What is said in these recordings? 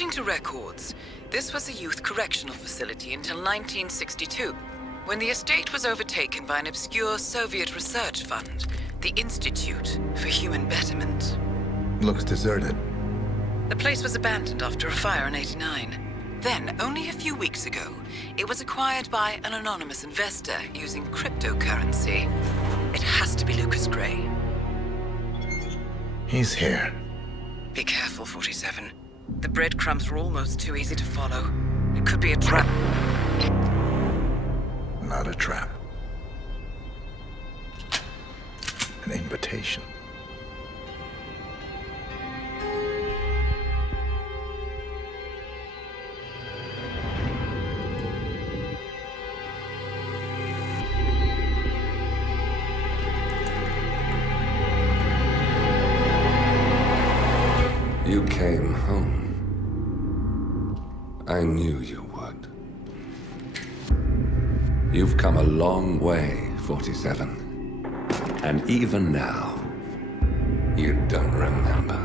According to records, this was a youth correctional facility until 1962, when the estate was overtaken by an obscure Soviet research fund, the Institute for Human Betterment. Looks deserted. The place was abandoned after a fire in '89. Then, only a few weeks ago, it was acquired by an anonymous investor using cryptocurrency. It has to be Lucas Gray. He's here. Be careful, 47. The breadcrumbs were almost too easy to follow. It could be a trap. Not a trap. An invitation. You came home. I knew you would. You've come a long way, 47. And even now, you don't remember.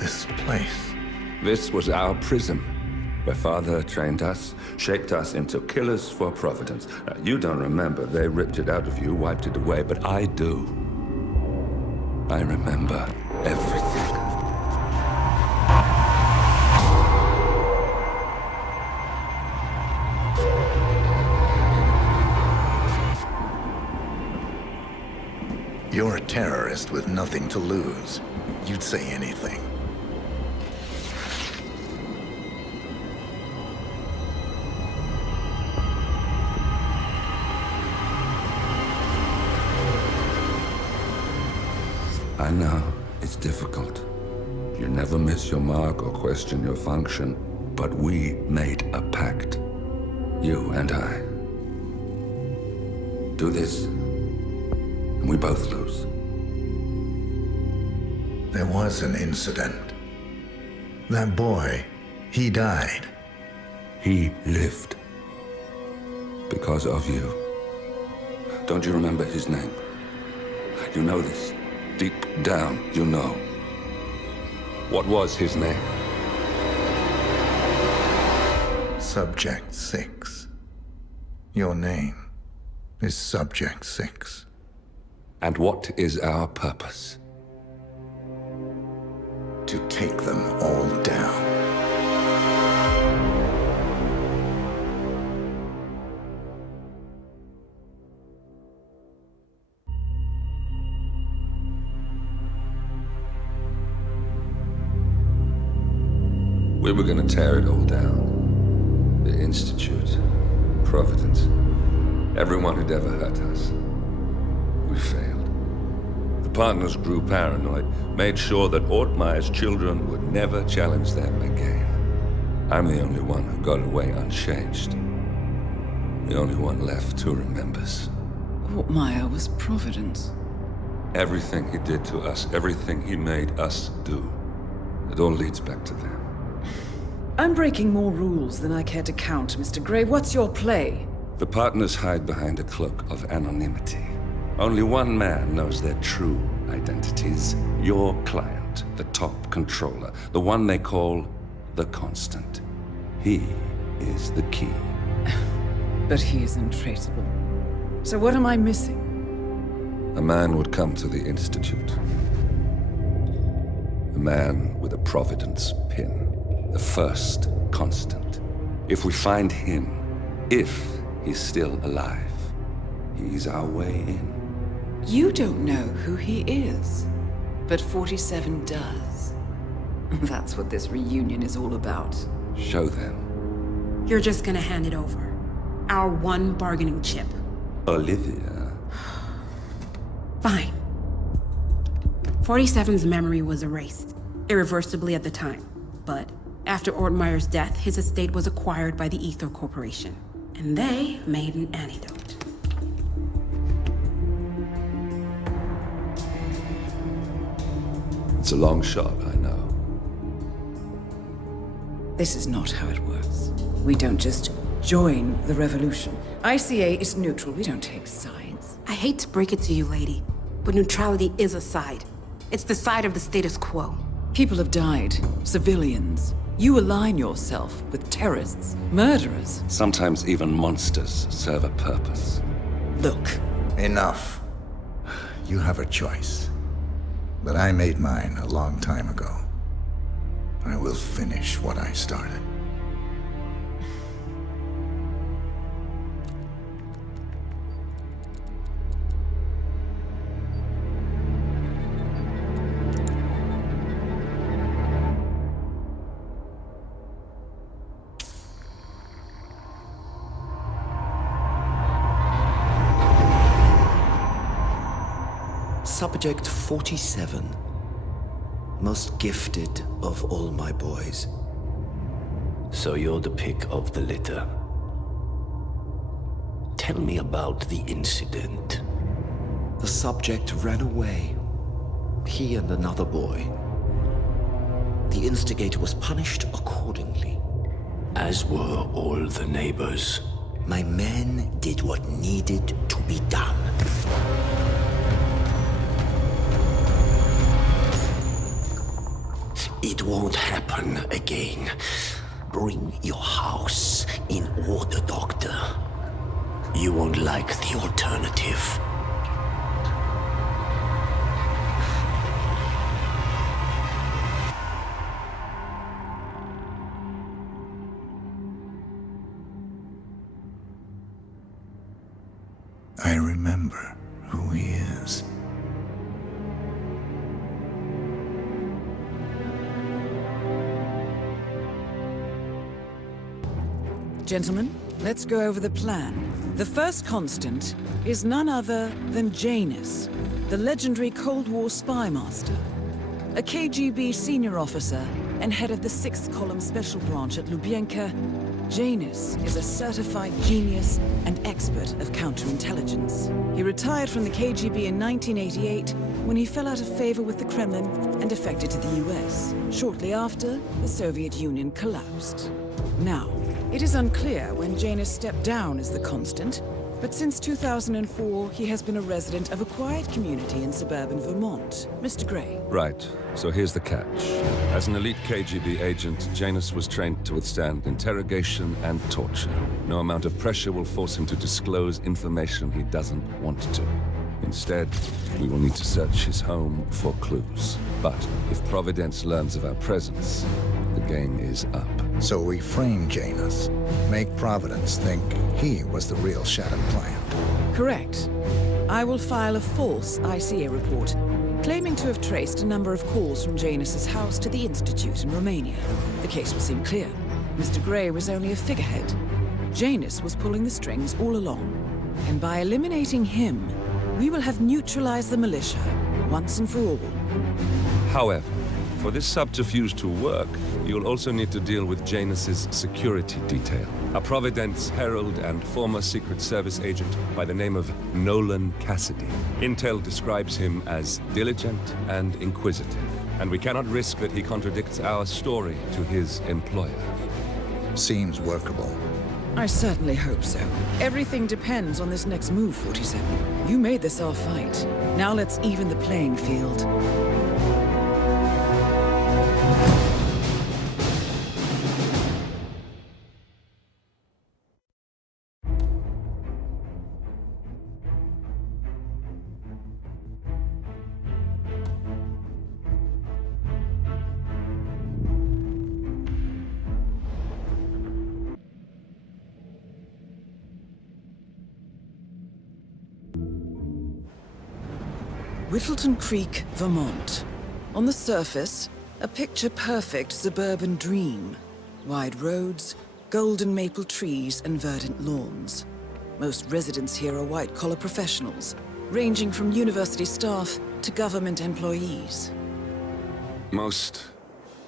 This place. This was our prison, where Father trained us, shaped us into killers for Providence. Now, you don't remember. They ripped it out of you, wiped it away, but I do. I remember everything. You're a terrorist with nothing to lose. You'd say anything. I know, it's difficult. You never miss your mark or question your function, but we made a pact. You and I. Do this, and we both lose. There was an incident. That boy, he died. He lived. Because of you. Don't you remember his name? You know this. Deep down, you know. What was his name? Subject 6. Your name is Subject 6. And what is our purpose? To take them all down. We were gonna tear it all down. The Institute, Providence, everyone who'd ever hurt us. We failed. The partners grew paranoid, made sure that Ortmeyer's children would never challenge them again. I'm the only one who got away unchanged. The only one left who remembers. Ortmeyer was Providence. Everything he did to us, everything he made us do, it all leads back to them. I'm breaking more rules than I care to count, Mr. Gray. What's your play? The partners hide behind a cloak of anonymity. Only one man knows their true identities. Your client, the top controller, the one they call the Constant. He is the key. But he is untraceable. So what am I missing? A man would come to the Institute. A man with a Providence pin. The first Constant. If we find him, if he's still alive, he's our way in. You don't know who he is, but 47 does. That's what this reunion is all about. Show them. You're just gonna hand it over. Our one bargaining chip. Olivia. Fine. 47's memory was erased, irreversibly at the time. But after Ortmeyer's death, his estate was acquired by the Ether Corporation. And they made an antidote. It's a long shot, I know. This is not how it works. We don't just join the revolution. ICA is neutral. We don't take sides. I hate to break it to you, lady, but neutrality is a side. It's the side of the status quo. People have died. Civilians. You align yourself with terrorists, murderers. Sometimes even monsters serve a purpose. Look, Enough. You have a choice. But I made mine a long time ago. I will finish what I started. Subject 47. Most gifted of all my boys. So you're the pick of the litter. Tell me about the incident. The subject ran away. He and another boy. The instigator was punished accordingly. As were all the neighbors. My men did what needed to be done. It won't happen again. Bring your house in order, Doctor. You won't like the alternative. I remember who he is. gentlemen, let's go over the plan. The first constant is none other than Janus, the legendary Cold War spy master. A KGB senior officer and head of the 6th Column Special Branch at Lubyanka, Janus is a certified genius and expert of counterintelligence. He retired from the KGB in 1988 when he fell out of favor with the Kremlin and defected to the US. Shortly after, the Soviet Union collapsed. Now, it is unclear when Janus stepped down as the constant, but since 2004, he has been a resident of a quiet community in suburban Vermont. Mr. Gray. Right. So here's the catch. As an elite KGB agent, Janus was trained to withstand interrogation and torture. No amount of pressure will force him to disclose information he doesn't want to. Instead, we will need to search his home for clues. But if Providence learns of our presence, the game is up. So we frame Janus, make Providence think he was the real Shattered Plant. Correct. I will file a false ICA report, claiming to have traced a number of calls from Janus's house to the Institute in Romania. The case will seem clear. Mr. Gray was only a figurehead. Janus was pulling the strings all along. And by eliminating him, we will have neutralized the militia, once and for all. However, for this subterfuge to work, you'll also need to deal with Janus's security detail. A Providence herald and former Secret Service agent by the name of Nolan Cassidy. Intel describes him as diligent and inquisitive, and we cannot risk that he contradicts our story to his employer. Seems workable. I certainly hope so. Everything depends on this next move, 47. You made this our fight. Now let's even the playing field. Whittleton Creek, Vermont. On the surface, a picture-perfect suburban dream. Wide roads, golden maple trees, and verdant lawns. Most residents here are white-collar professionals, ranging from university staff to government employees. Most,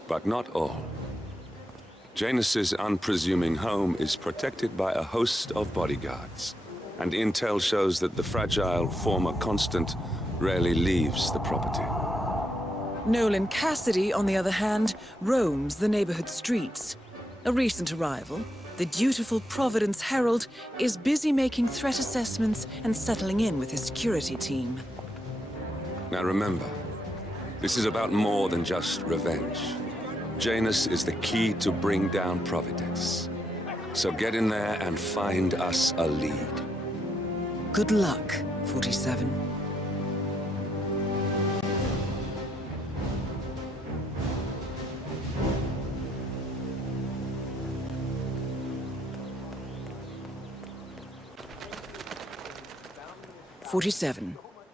but not all. Janus's unpresuming home is protected by a host of bodyguards, and intel shows that the fragile former constant rarely leaves the property. Nolan Cassidy, on the other hand, roams the neighborhood streets. A recent arrival, the dutiful Providence Herald is busy making threat assessments and settling in with his security team. Now remember, This is about more than just revenge. Janus is the key to bring down Providence. So get in there and find us a lead. Good luck, 47.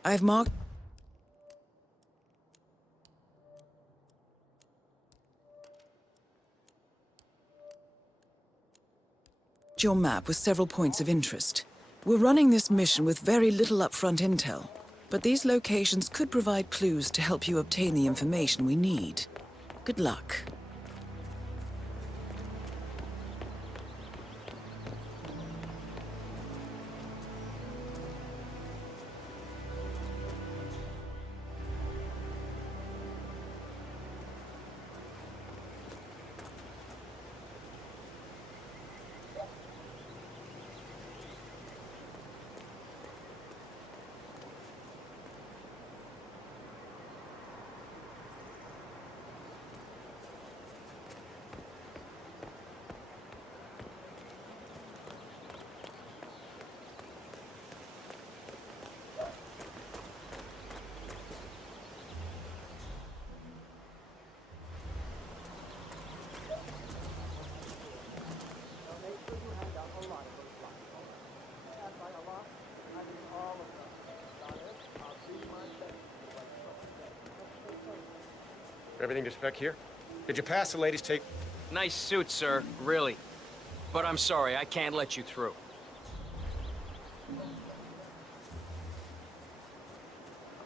I've marked your map with several points of interest. We're running this mission with very little upfront intel, but these locations could provide clues to help you obtain the information we need. Good luck. Everything to spec here? Did you pass the ladies' take? Nice suit, sir. Really. But I'm sorry, I can't let you through.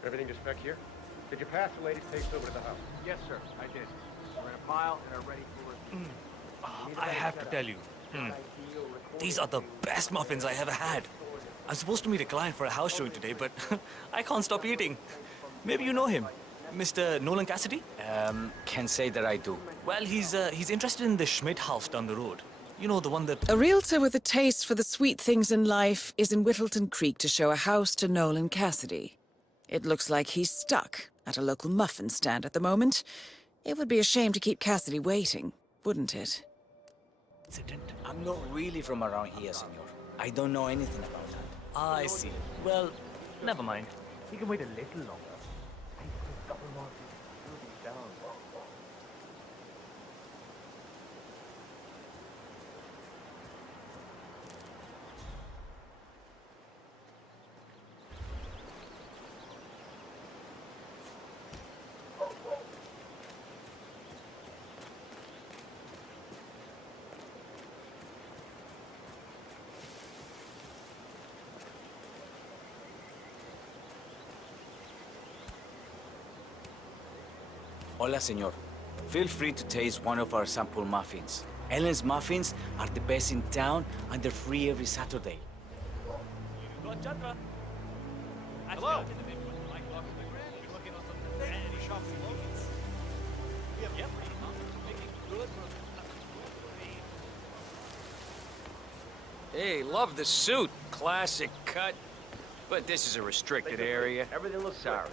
Everything to spec here? Did you pass the ladies' tapes over to the house? Yes, sir, I did. We're in a pile and are ready for... I have to tell you, these are the best muffins I ever had. I'm supposed to meet a client for a house showing today, but I can't stop eating. Maybe you know him, Mr. Nolan Cassidy? Can't say that I do. Well, he's interested in the Schmidt house down the road. You know, the one that... A realtor with a taste for the sweet things in life is in Whittleton Creek to show a house to Nolan Cassidy. It looks like he's stuck at a local muffin stand at the moment. It would be a shame to keep Cassidy waiting, wouldn't it? I'm not really from around here, senor. I don't know anything about that. I see. Well, never mind. He can wait a little longer. Hola, senor. Feel free to taste one of our sample muffins. Ellen's muffins are the best in town, and they're free every Saturday. Hello. Hey, love the suit. Classic cut. But this is a restricted area. Everything looks Sorry.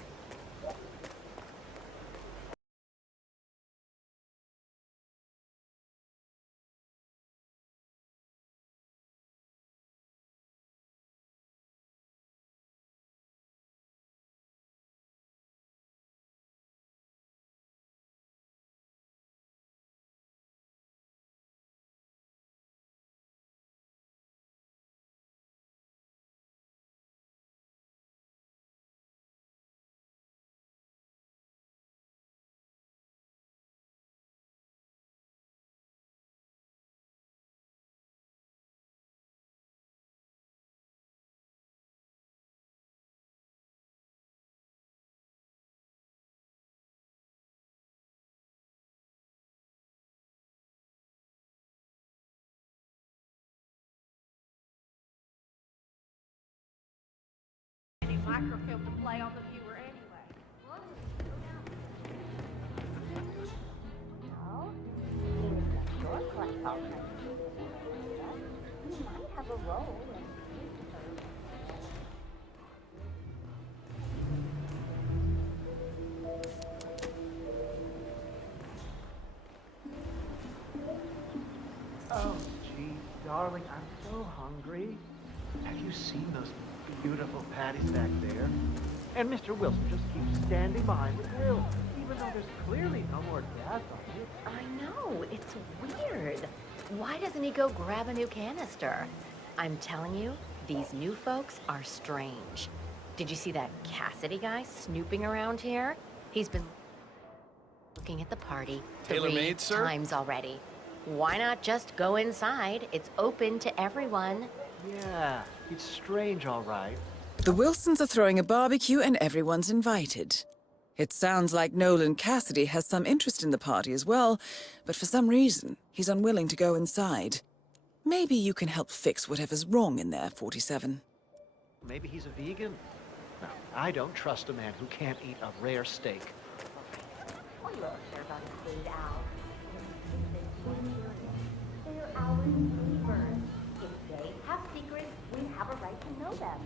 Microfilm to play on the viewer anyway. You might have a role in darling, I'm so hungry. Have you seen those beautiful patties back there? And Mr. Wilson just keeps standing behind the grill, even though there's clearly no more gas on it. I know, it's weird. Why doesn't he go grab a new canister? I'm telling you, these new folks are strange. Did you see that Cassidy guy snooping around here? He's been looking at the party Tailor-made, three sir? times already. Why not just go inside? It's open to everyone. Yeah, it's strange, all right. The Wilsons are throwing a barbecue and everyone's invited. It sounds like Nolan Cassidy has some interest in the party as well, but for some reason, he's unwilling to go inside. Maybe you can help fix whatever's wrong in there, 47. Maybe he's a vegan? No, I don't trust a man who can't eat a rare steak. Look, they're about to fade out. They're our neighbors. If they have secrets, we have a right to know them.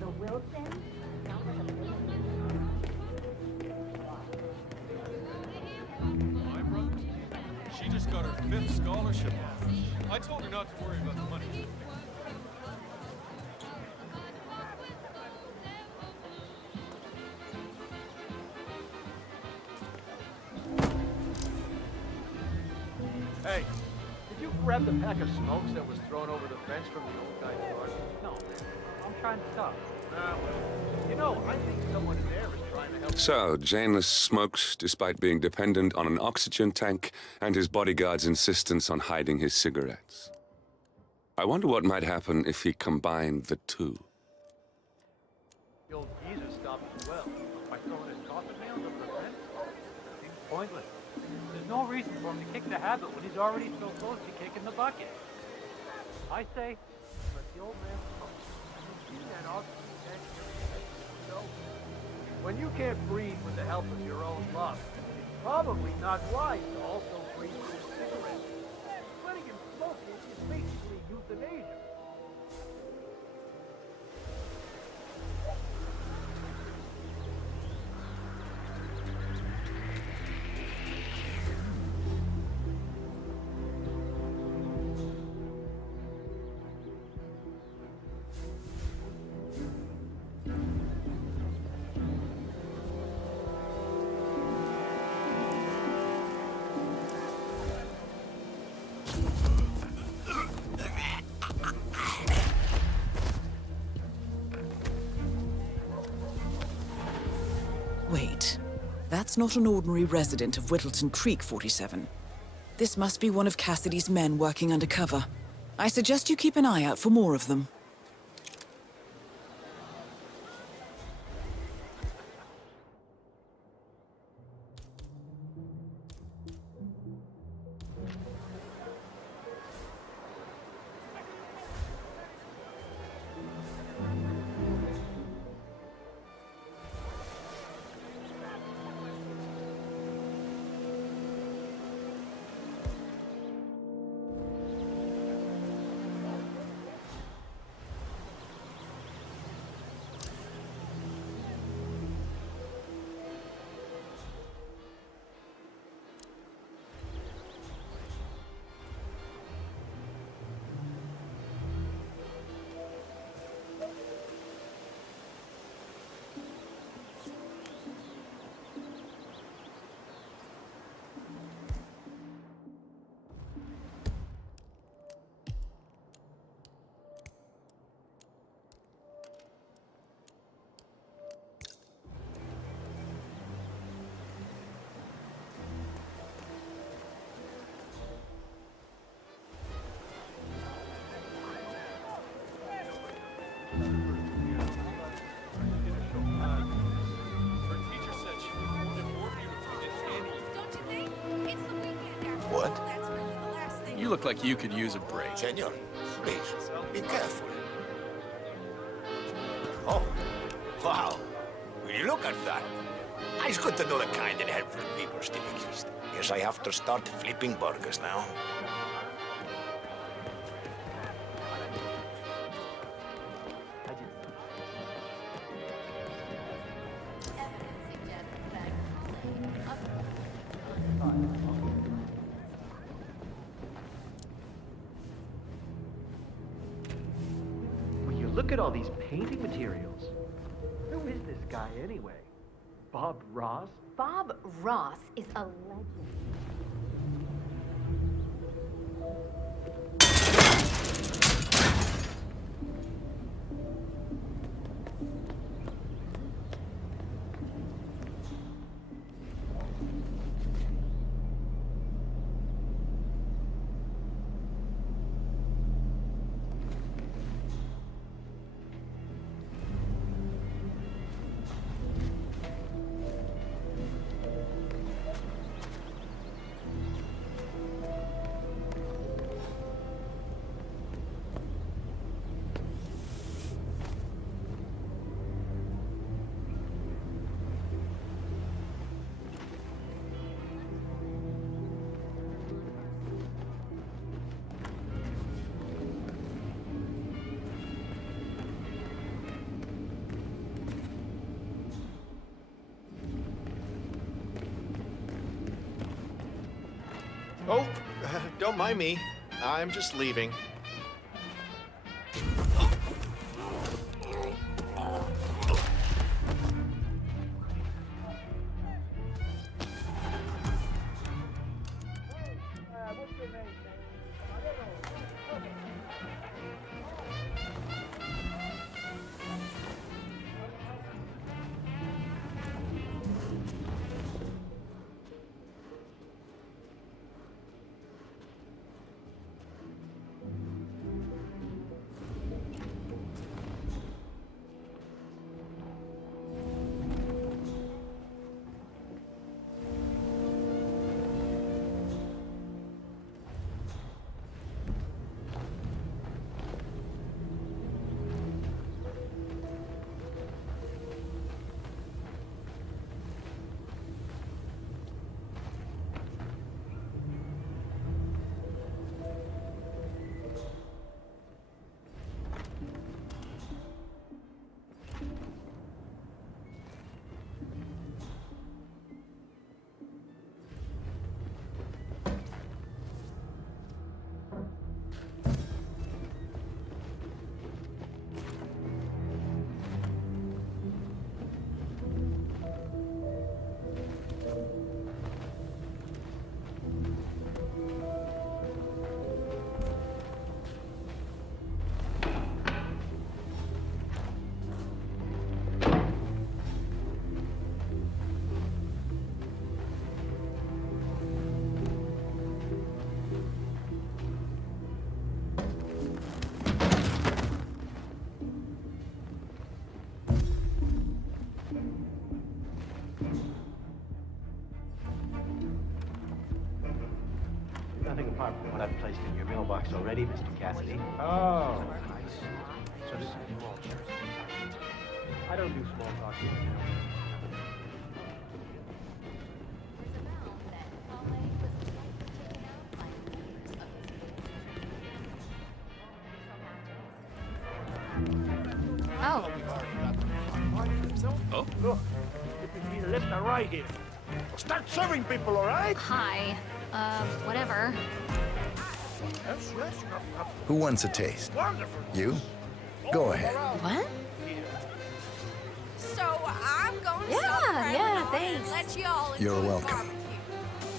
The Wilsons sound like a My brother? She just got her 5th scholarship offer. I told her not to worry about the money. Hey, did you grab the pack of smokes that was thrown over the fence from the old guy's yard? No, I'm trying to stop. Well, you know, I think someone in there is trying to help. So, Janus smokes despite being dependent on an oxygen tank and his bodyguard's insistence on hiding his cigarettes. I wonder what might happen if he combined the two. The old geezer stopped as well by throwing his coffee cans over the fence. Seems pointless. There's no reason for him to kick the habit when he's already so close to kicking the bucket. I say, let the old man smoke. You see that oxygen tank in your head? So, when you can't breathe with the help of your own lungs, it's probably not wise to also breathe through cigarettes. Letting him smoke is basically euthanasia. Wait, that's not an ordinary resident of Whittleton Creek, 47. This must be one of Cassidy's men working undercover. I suggest you keep an eye out for more of them. What? You look like you could use a break. Senor, please, be careful. Oh, wow. Will you look at that? It's good to know the kind and helpful people still exist. Guess I have to start flipping burgers now. Look at all these painting materials. Who is this guy anyway? Bob Ross? Bob Ross is a legend. Oh, don't mind me. I'm just leaving. Nothing apart from what I've placed in your mailbox already, Mr. Cassidy. Oh. So this is small church. I don't do small talk here. Oh. Oh? Look, you need a left and right here. Start serving people, all right? Hi. Whatever. Who wants a taste? You? Go ahead. What? So I'm going to Yeah, stop prattling yeah, on thanks. and let you all enjoy You're the welcome. barbecue.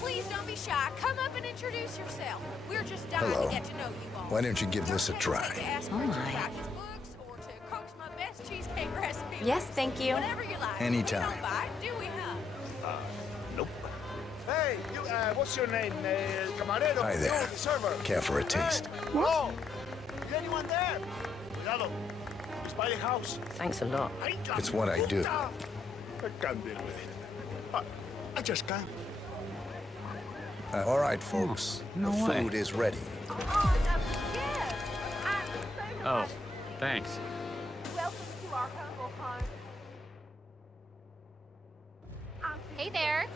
Please don't be shy. Come up and introduce yourself. We're just dying Hello. to get to know you all. Why don't you give this a try? To ask Oh, Richard my. about his books or to coax my best cheesecake recipe. Yes, thank you. Whatever you like. Anytime. We don't bite, do we, huh? Nope. Hey, you, what's your name? Camarero? Hi there. You, the server. Care for a taste? Oh, is anyone there? Cuidado. It's by the house. Thanks a lot. It's what I do. I can't deal with it. I just can't. All right, folks. no the way. food is ready. Oh, no, yes. I'm Oh, thanks. welcome to our humble home. Hey there.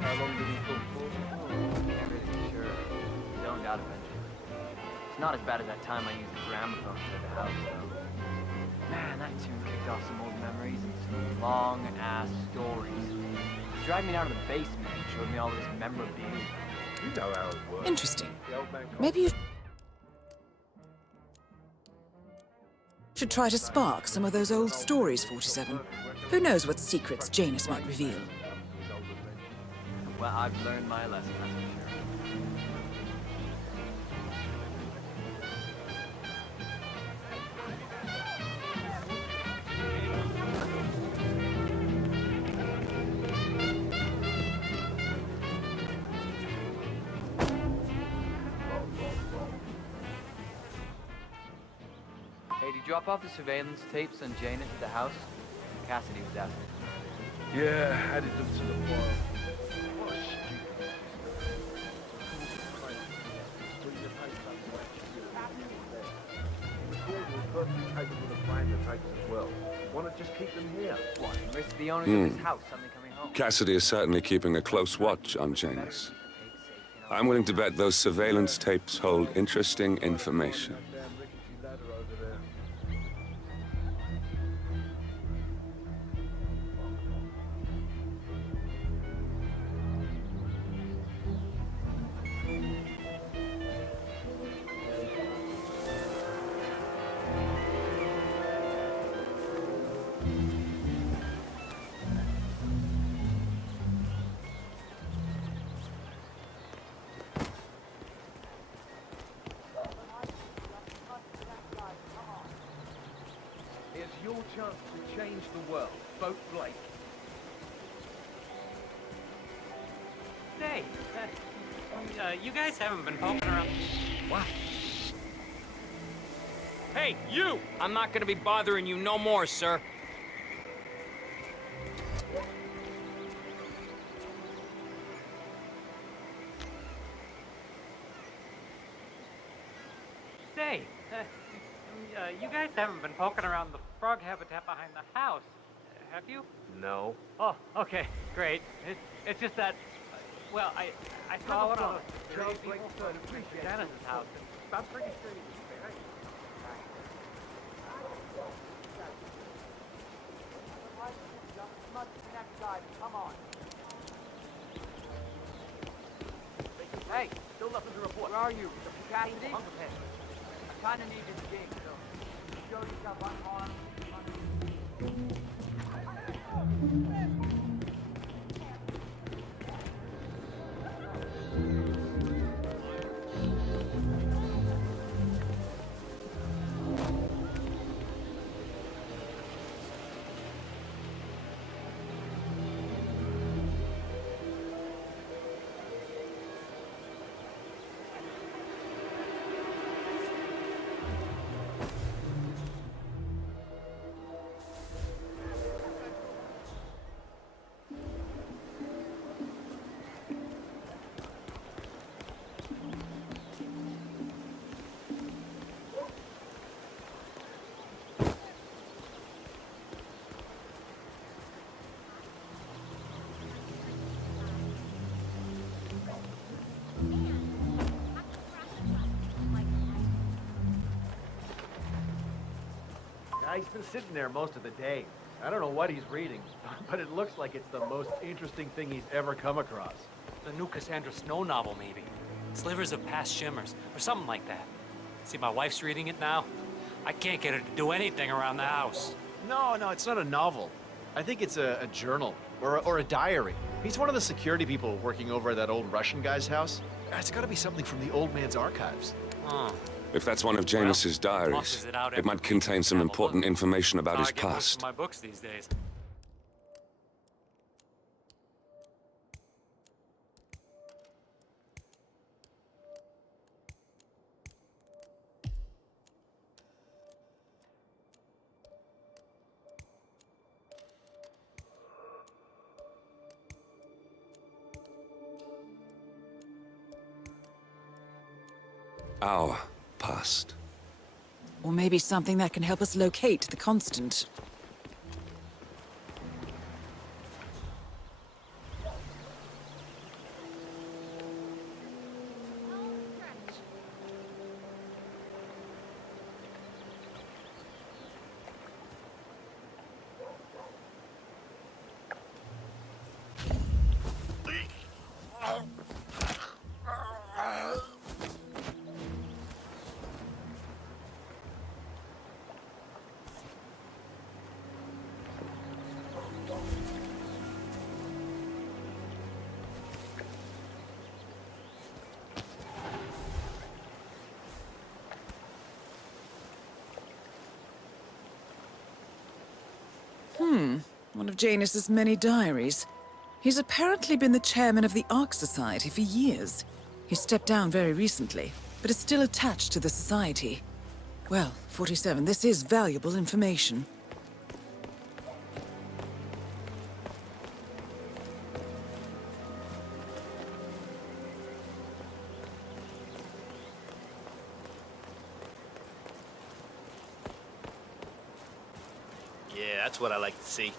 How long did he talk for? Can't really be sure. Zoned out eventually. It's not as bad as that time I used the gramophone at the house, though. Man, that tune kicked off some old memories and some long-ass stories. He dragged me down to the basement and showed me all of his memorabilia. You know how it works. Interesting. The old man Maybe you should try to spark some of those old stories, 47. Who knows what secrets Janus might reveal? Well, I've learned my lesson, that's for sure. Hey, did you drop off the surveillance tapes on Janus at the house? Cassidy was asking. Yeah, added them to the file. What a stupid perfectly capable of playing the tapes as well. Why not just keep them here? What, and risk the owners of his house suddenly coming home? Cassidy is certainly keeping a close watch on Janus. I'm willing to bet those surveillance tapes hold interesting information. Damn rickety ladder over there. Here's your chance to change the world. Vote Blake. Hey, you guys haven't been poking around. What? Hey, you! I'm not gonna be bothering you no more, sir. Say, you guys haven't been poking around the frog habitat behind the house, have you? No. Oh, okay, great. It's just that, well, I saw it on Charles people Blake from appreciates Dennis's house. I'm pretty sure he was very... Hey, still nothing to report. Where are you? The Cassidy? I kinda need this gig, so show yourself unarmed. He's been sitting there most of the day. I don't know what he's reading, but it looks like it's the most interesting thing he's ever come across. The new Cassandra Snow novel, maybe. Slivers of Past Shimmers, or something like that. See, my wife's reading it now. I can't get her to do anything around the house. No, it's not a novel. I think it's a journal, or a diary. He's one of the security people working over at that old Russian guy's house. It's gotta be something from the old man's archives. Oh. If that's one of Janus's diaries, tosses it out it every might contain some important information about How his I get most past. of my books these days. Our past. Or maybe something that can help us locate the Constant. One of Janus's many diaries. He's apparently been the chairman of the Ark Society for years. He stepped down very recently, but is still attached to the Society. Well, 47, this is valuable information. Yeah, that's what I like to see.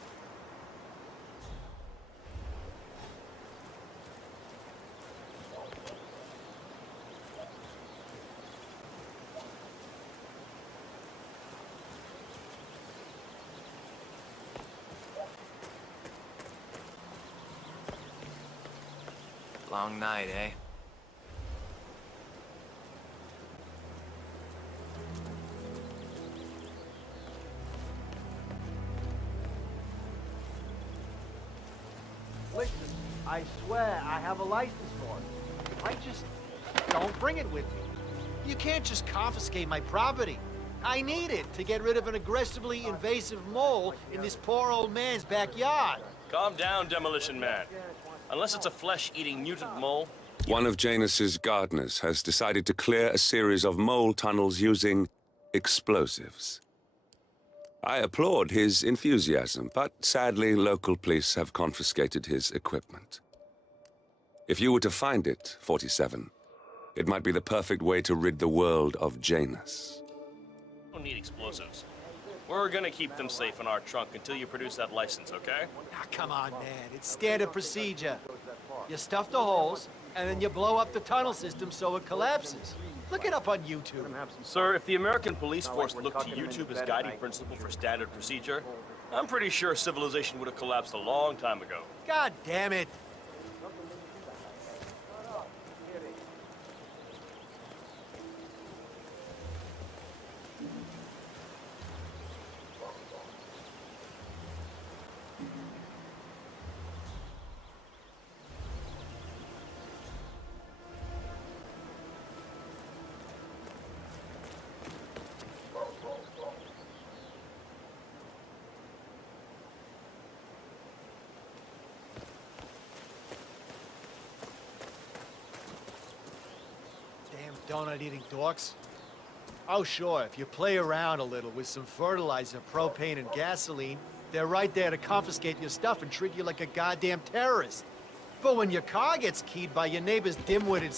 Long night, eh? Listen, I swear I have a license for it. I just don't bring it with me. You can't just confiscate my property. I need it to get rid of an aggressively invasive mole in this poor old man's backyard. Calm down, Demolition Man. Unless it's a flesh-eating mutant mole. One of Janus's gardeners has decided to clear a series of mole tunnels using explosives. I applaud his enthusiasm, but sadly, local police have confiscated his equipment. If you were to find it, 47, it might be the perfect way to rid the world of Janus. We don't need explosives. We're gonna keep them safe in our trunk until you produce that license, okay? Ah, come on, man. It's standard procedure. You stuff the holes, and then you blow up the tunnel system so it collapses. Look it up on YouTube. Sir, if the American police force looked to YouTube as guiding principle for standard procedure, I'm pretty sure civilization would have collapsed a long time ago. God damn it. Donut-eating dorks. Oh, sure, if you play around a little with some fertilizer, propane, and gasoline, they're right there to confiscate your stuff and treat you like a goddamn terrorist. But when your car gets keyed by your neighbor's dim-witted...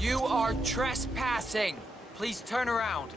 You are trespassing. Please turn around.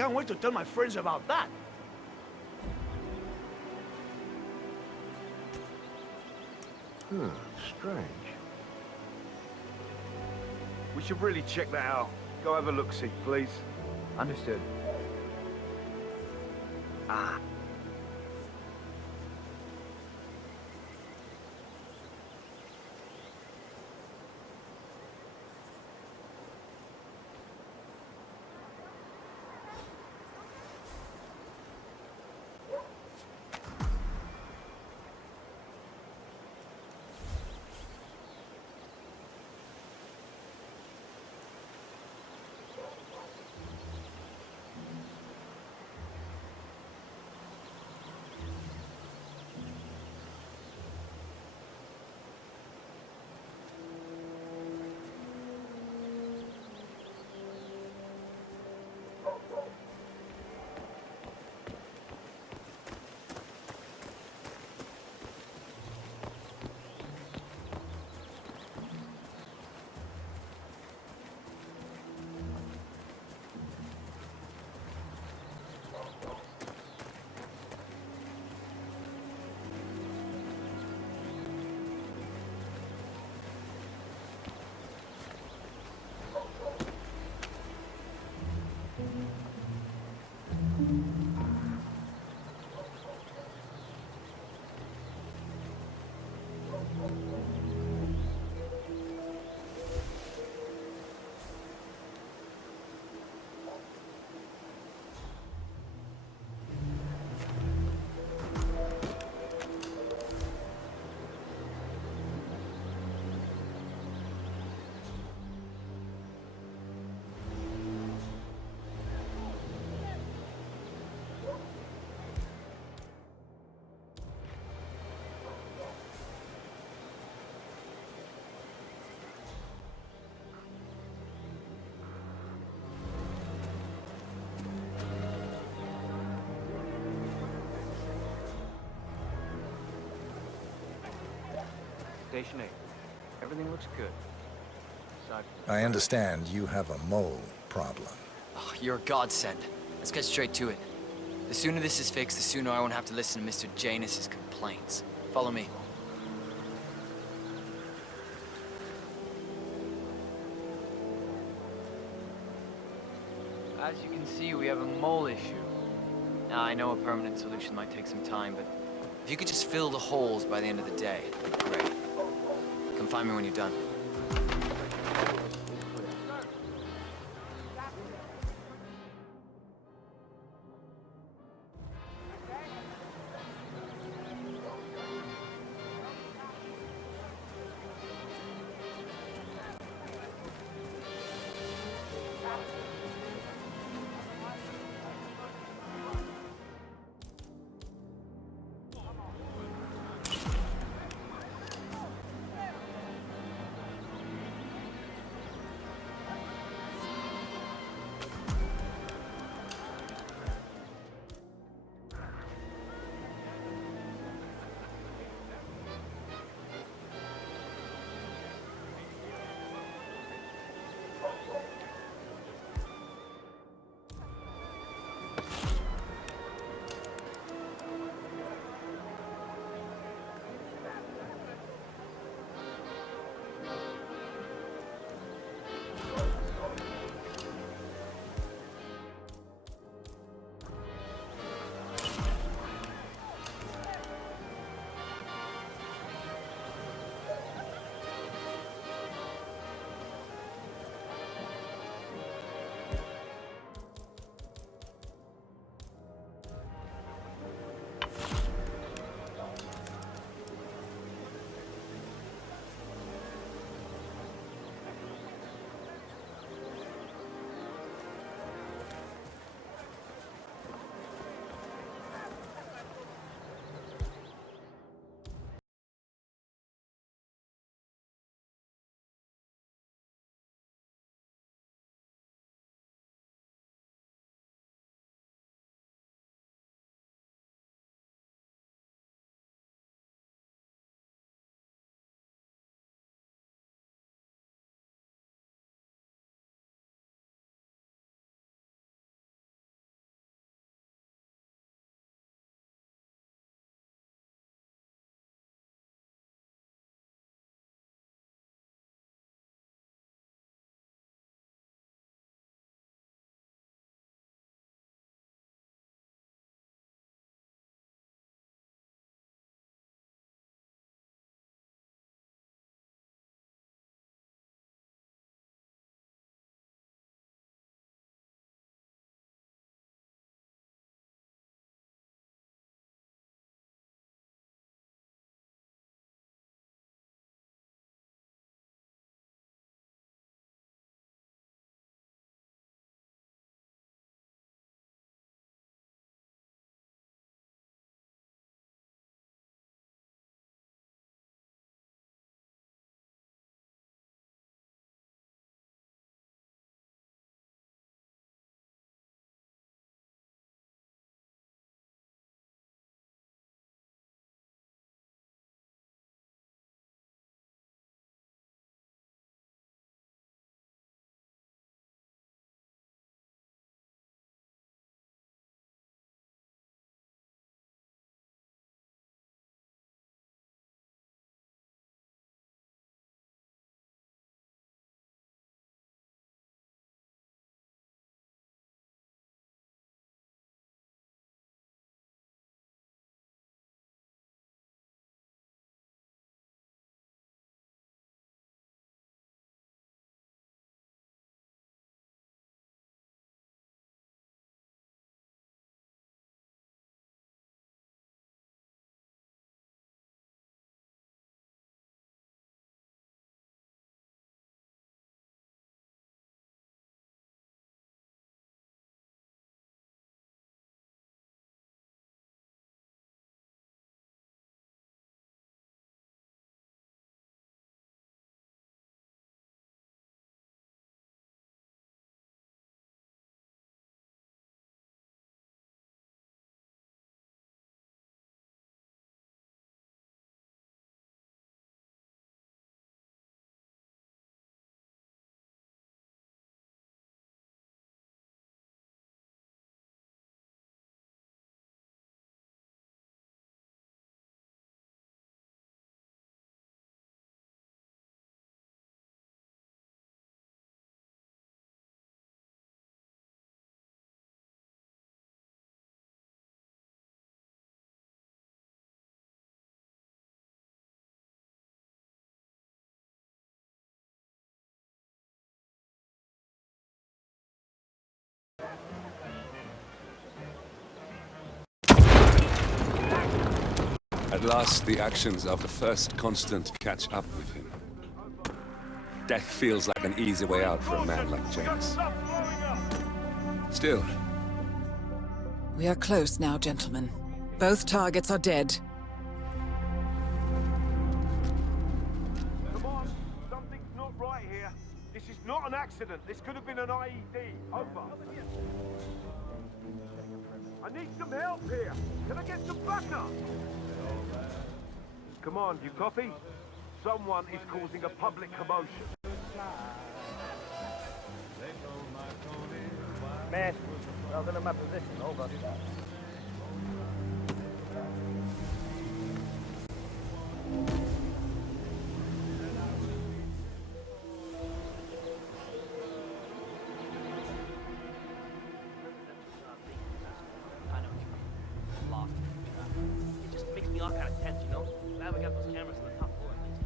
can't wait to tell my friends about that. Strange. We should really check that out. Go have a look-see, please. Understood. Ah. Station 8. Everything looks good. Aside from I understand you have a mole problem. Oh, you're a godsend. Let's get straight to it. The sooner this is fixed, the sooner I won't have to listen to Mr. Janus's complaints. Follow me. As you can see, we have a mole issue. Now, I know a permanent solution might take some time, but if you could just fill the holes by the end of the day, great. Come find me when you're done. At last, the actions of the first constant catch up with him. Death feels like an easy way out for a man like James. Still, We are close now, gentlemen. Both targets are dead. Come on, something's not right here. This is not an accident. This could have been an IED. Over. I need some help here. Can I get some backup? Come on, you copy? Someone is causing a public commotion. Man, I was in my position. Over. It just makes me all kind of tense, you know? Glad we got those cameras on the top floor at least.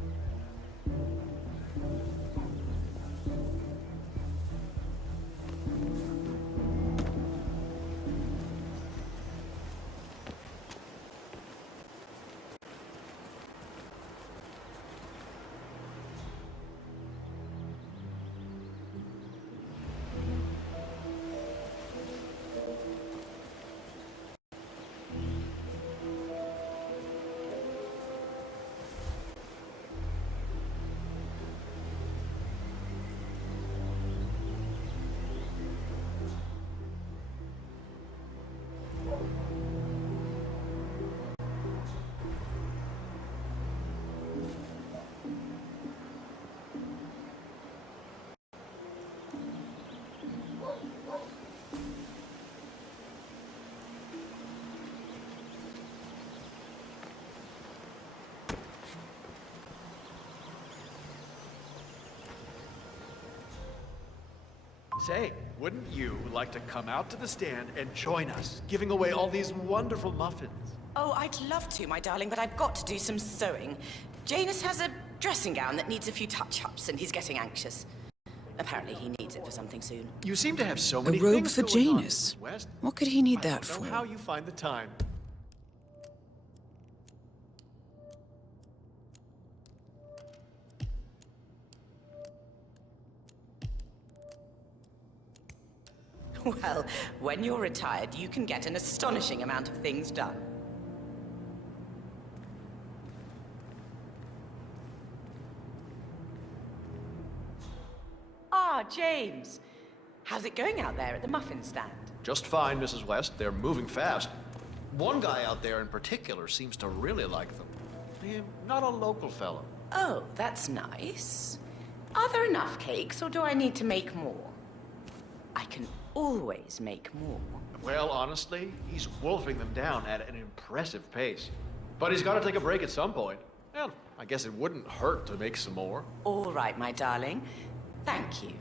Say, wouldn't you like to come out to the stand and join us, giving away all these wonderful muffins? Oh, I'd love to, my darling, but I've got to do some sewing. Janus has a dressing gown that needs a few touch-ups, and he's getting anxious. Apparently he needs it for something soon. You seem to have so A many robe things for going on, Janus. Mrs. West. What could he need I that don't know for? how you find the time. Well, when you're retired, you can get an astonishing amount of things done. Ah, James. How's it going out there at the muffin stand? Just fine, Mrs. West. They're moving fast. One guy out there in particular seems to really like them. Not a local fellow. Oh, that's nice. Are there enough cakes, or do I need to make more? I can always make more. Well, honestly, he's wolfing them down at an impressive pace. But he's got to take a break at some point. Well, I guess it wouldn't hurt to make some more. All right, my darling. Thank you.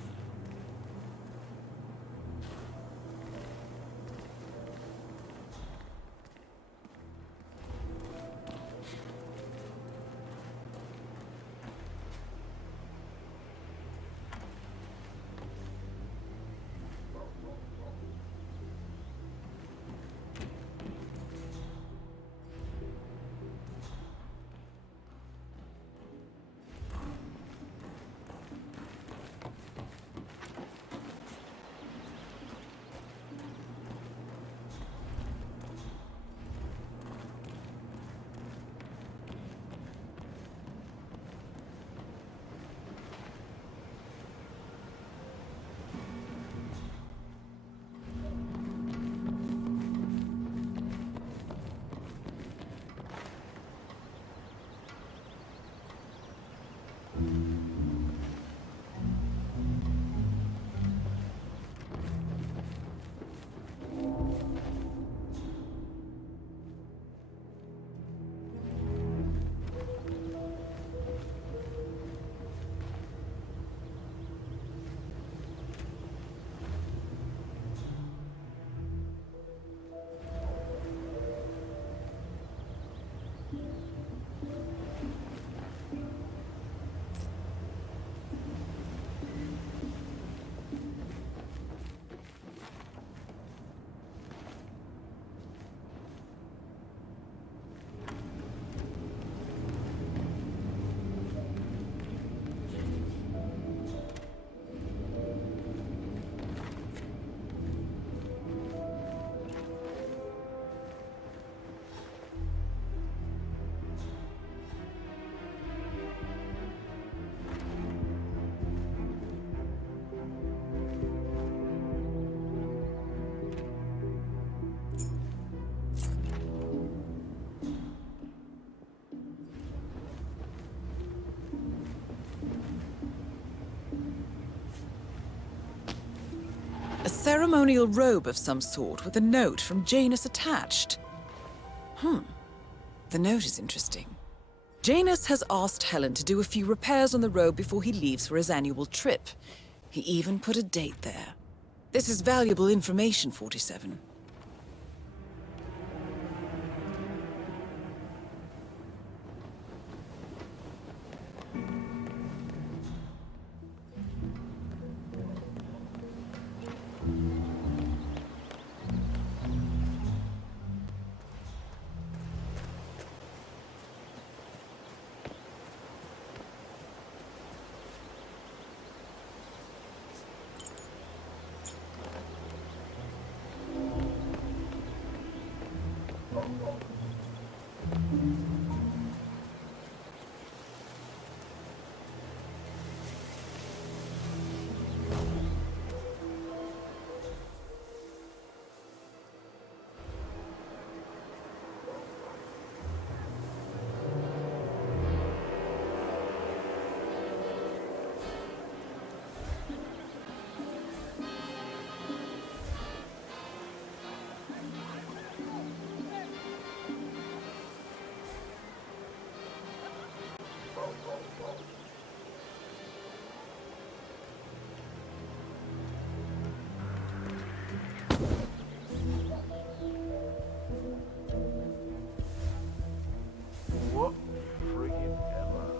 A ceremonial robe of some sort with a note from Janus attached. The note is interesting. Janus has asked Helen to do a few repairs on the robe before he leaves for his annual trip. He even put a date there. This is valuable information, 47. What friggin' ever.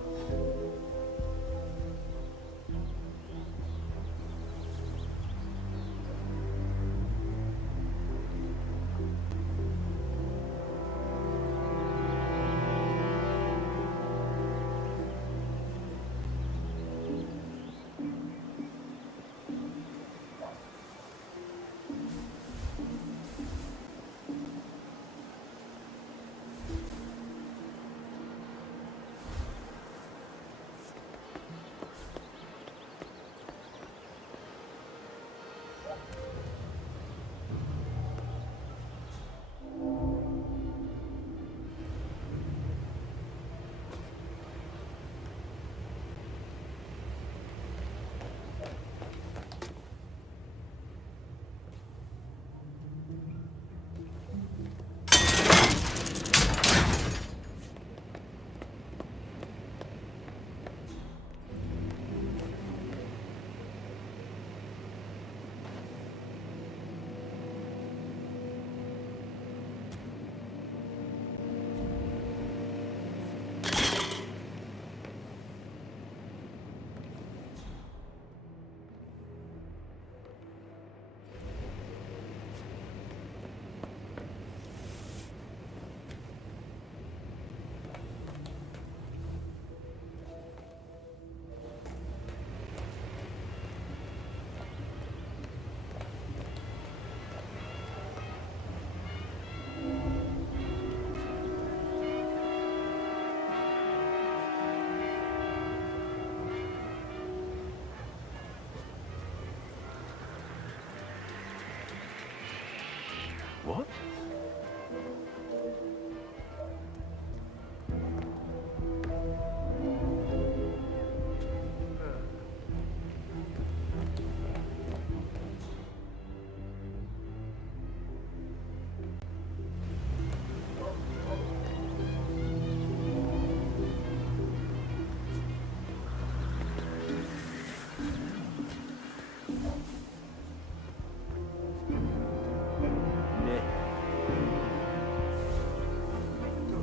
What?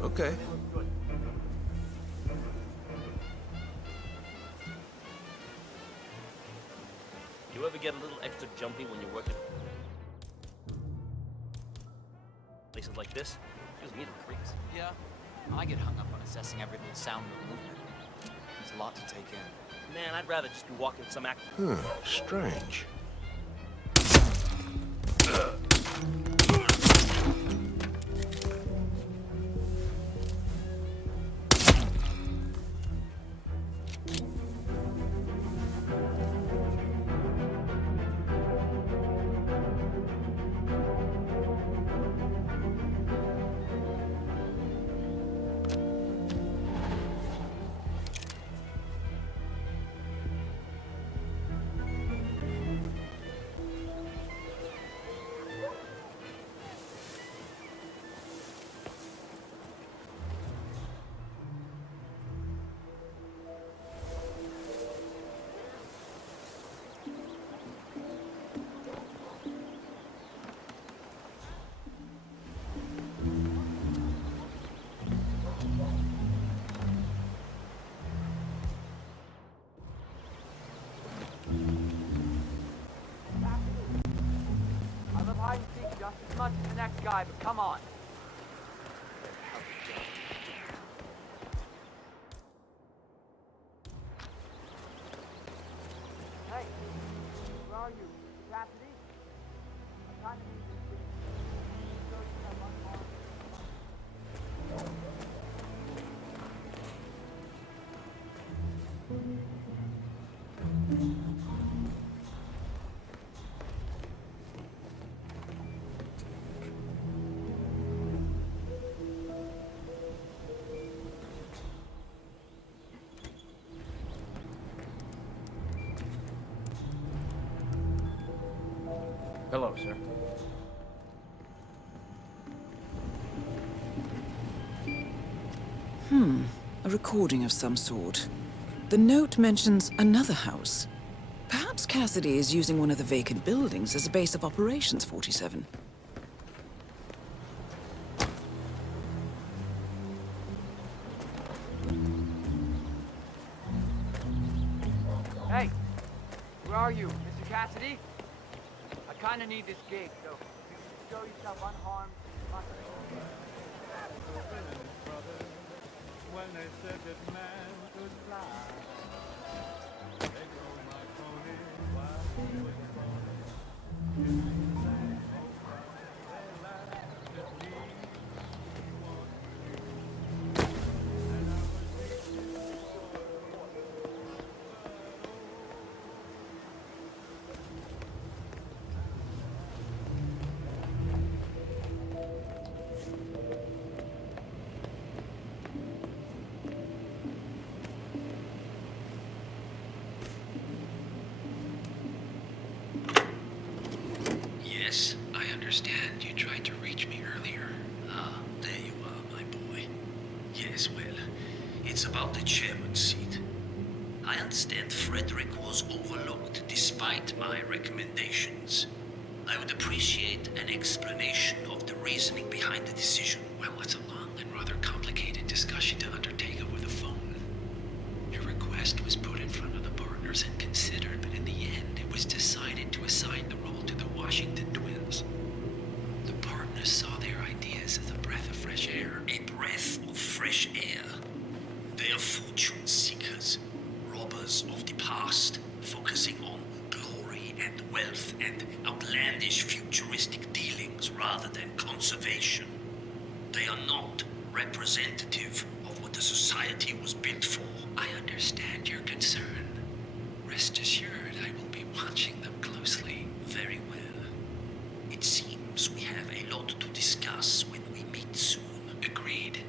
Okay. You ever get a little extra jumpy when you're working places like this? Gives me the creeps. Yeah, I get hung up on assessing every little sound or movement. There's a lot to take in. Man, I'd rather just be walking some act. Strange. Just as much as the next guy, but come on. Hey, where are you? Cassidy? I kinda need this thing. So you have unarmed. Hello, sir. A recording of some sort. The note mentions another house. Perhaps Cassidy is using one of the vacant buildings as a base of operations, 47. Hey, where are you, Mr. Cassidy? I kinda need this gate, so if you can show yourself unharmed, much When they said that man could fly, they rode my pony while he was a pony. If you say, oh, they laughed at me. And I was reaching Yes, I understand. You tried to reach me earlier. Ah, there you are, my boy. Yes, well, it's about the chairman's seat. I understand Frederick was overlooked despite my recommendations. I would appreciate an explanation of the reasoning behind the decision. Well, it's a long and rather complicated discussion to undertake over the phone. Your request was put in front of the partners and considered, but in the end, it was decided to assign the role to the Washington twins. The partners saw their ideas as a breath of fresh air. A breath of fresh air. They are fortune seekers, robbers of the past, focusing on glory and wealth and outlandish futuristic dealings rather than conservation. They are not representative of what the society was built for. I understand your concern. Rest assured, I will be watching them closely. Very well. It seems we have a lot to discuss when we meet soon. Agreed.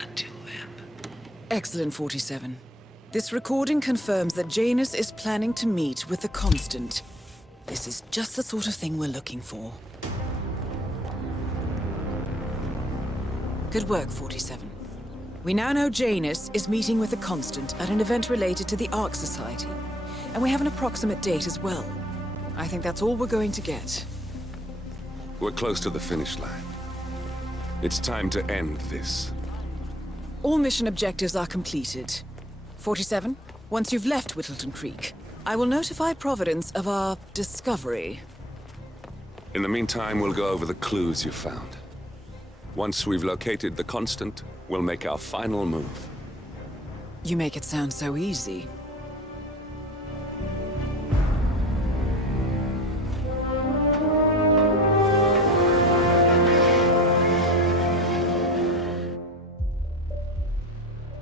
Until then. Excellent, 47. This recording confirms that Janus is planning to meet with the Constant. This is just the sort of thing we're looking for. Good work, 47. We now know Janus is meeting with the Constant at an event related to the Ark Society. And we have an approximate date as well. I think that's all we're going to get. We're close to the finish line. It's time to end this. All mission objectives are completed. 47, once you've left Whittleton Creek, I will notify Providence of our discovery. In the meantime, we'll go over the clues you found. Once we've located the Constant, we'll make our final move. You make it sound so easy.